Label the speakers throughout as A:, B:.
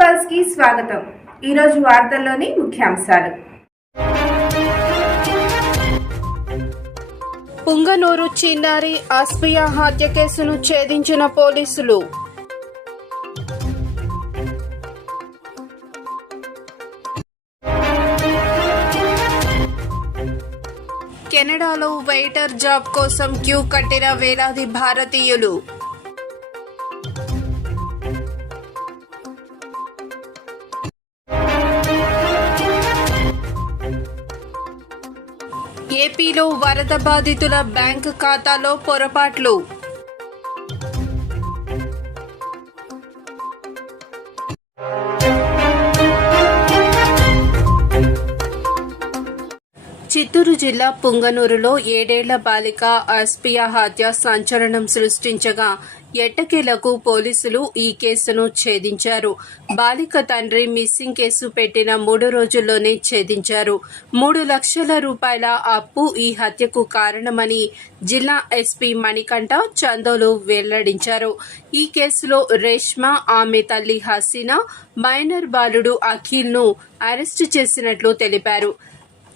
A: పల్స్కి స్వాగతం. ఈరోజు వార్తల్లోని ముఖ్యాంశాలు.
B: పుంగనూరు చిన్నారి ఆస్పియా హత్య కేసును ఛేదించిన పోలీసులు. కెనడాలో వెయిటర్ జాబ్ కోసం క్యూ కట్టిన వేలాది భారతీయులు. ఏపీలో వరద బాధితుల బ్యాంకు ఖాతాలో పొరపాట్లు చిత్తూరు జిల్లా పుంగనూరులో ఏడేళ్ళ బాలిక అస్పియా హత్య సంచలనం సృష్టించగా ఎట్టకేలకు పోలీసులు ఈ కేసును ఛేదించారు. బాలిక తండ్రి మిస్సింగ్ కేసు పెట్టిన మూడు రోజుల్లోనే ఛేదించారు. మూడు లక్షల రూపాయల అప్పు ఈ హత్యకు కారణమని జిల్లా ఎస్పీ మణికంఠ చందోలు వెల్లడించారు. ఈ కేసులో రేష్మ ఆమె తల్లి హసీనా మైనర్ బాలుడు అఖిల్ను అరెస్టు చేసినట్లు తెలిపారు.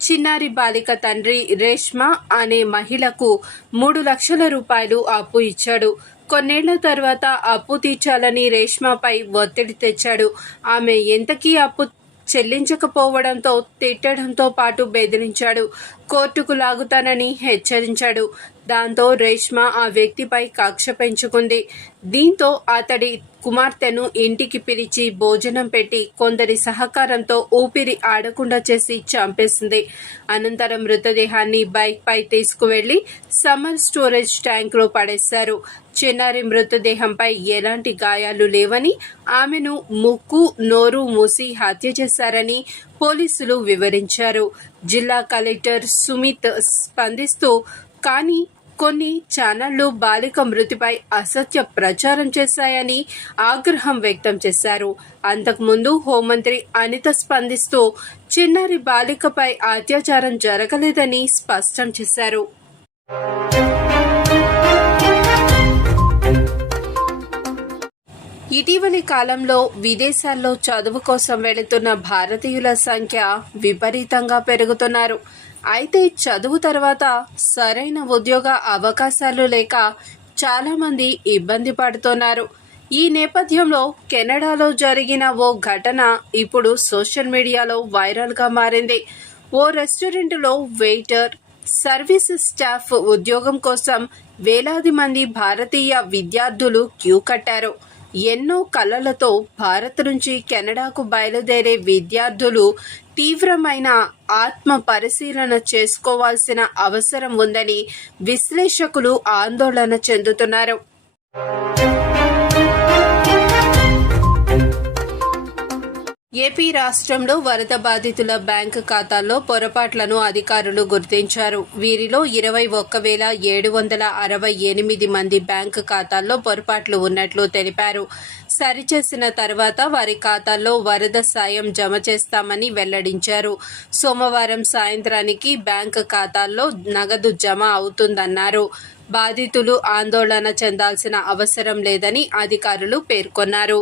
B: చిన్నారి బాలిక తండ్రి రేష్మ అనే మహిళకు మూడు లక్షల రూపాయలు అప్పు ఇచ్చాడు. కొన్నేళ్ళ తర్వాత అప్పు తీర్చాలని రేష్మపై ఒత్తిడి తెచ్చాడు. ఆమె ఎంతకీ అప్పు చెల్లించకపోవడంతో తిట్టడంతో పాటు బెదిరించాడు. కోర్టుకు లాగుతానని హెచ్చరించాడు. దాంతో రేష్మ ఆ వ్యక్తిపై కక్ష పెంచుకుంది. దీంతో అతడి కుమార్తెను ఇంటికి పిలిచి భోజనం పెట్టి కొందరి సహకారంతో ఊపిరి ఆడకుండా చేసి చంపేసింది. అనంతరం మృతదేహాన్ని బైక్ పై తీసుకువెళ్ళి సమ్మర్ స్టోరేజ్ ట్యాంక్లో పడేశారు. చిన్నారి మృతదేహంపై ఎలాంటి గాయాలు లేవని ఆమెను ముక్కు నోరు మూసి హత్య చేశారని పోలీసులు వివరించారు. జిల్లా కలెక్టర్ సుమిత్ స్పందిస్తూ కానీ కొన్ని ఛానళ్ళు బాలిక మృతిపై అసత్య ప్రచారం చేశాయని ఆగ్రహం వ్యక్తం చేశారు. అంతకుముందు హోంమంత్రి అనిత స్పందిస్తూ చిన్నారి బాలికపై అత్యాచారం జరగలేదని స్పష్టం చేశారు. ఇటీవలి కాలంలో విదేశాల్లో చదువు కోసం వెళుతున్న భారతీయుల సంఖ్య విపరీతంగా పెరుగుతున్నారు. అయితే చదువు తర్వాత సరైన ఉద్యోగ అవకాశాలు లేక చాలామంది ఇబ్బంది పడుతున్నారు. ఈ నేపథ్యంలో కెనడాలో జరిగిన ఓ ఘటన ఇప్పుడు సోషల్ మీడియాలో వైరల్గా మారింది. ఓ రెస్టారెంట్లో వెయిటర్ సర్వీస్ స్టాఫ్ ఉద్యోగం కోసం వేలాది మంది భారతీయ విద్యార్థులు క్యూ కట్టారు. ఎన్నో కళలతో భారత్ నుంచి కెనడాకు బయలుదేరే విద్యార్థులు తీవ్రమైన ఆత్మ పరిశీలన చేసుకోవాల్సిన అవసరం ఉందని విశ్లేషకులు ఆందోళన చెందుతున్నారు. ఏపీ రాష్ట్రంలో వరద బాధితుల బ్యాంకు ఖాతాల్లో పొరపాట్లను అధికారులు గుర్తించారు. వీరిలో ఇరవై ఒక్క వేల ఏడు వందల అరవై ఎనిమిది మంది బ్యాంకు ఖాతాల్లో పొరపాట్లు ఉన్నట్లు తెలిపారు. సరిచేసిన తర్వాత వారి ఖాతాల్లో వరద సాయం జమ చేస్తామని వెల్లడించారు. సోమవారం సాయంత్రానికి బ్యాంకు ఖాతాల్లో నగదు జమ అవుతుందన్నారు. బాధితులు ఆందోళన చెందాల్సిన అవసరం లేదని అధికారులు పేర్కొన్నారు.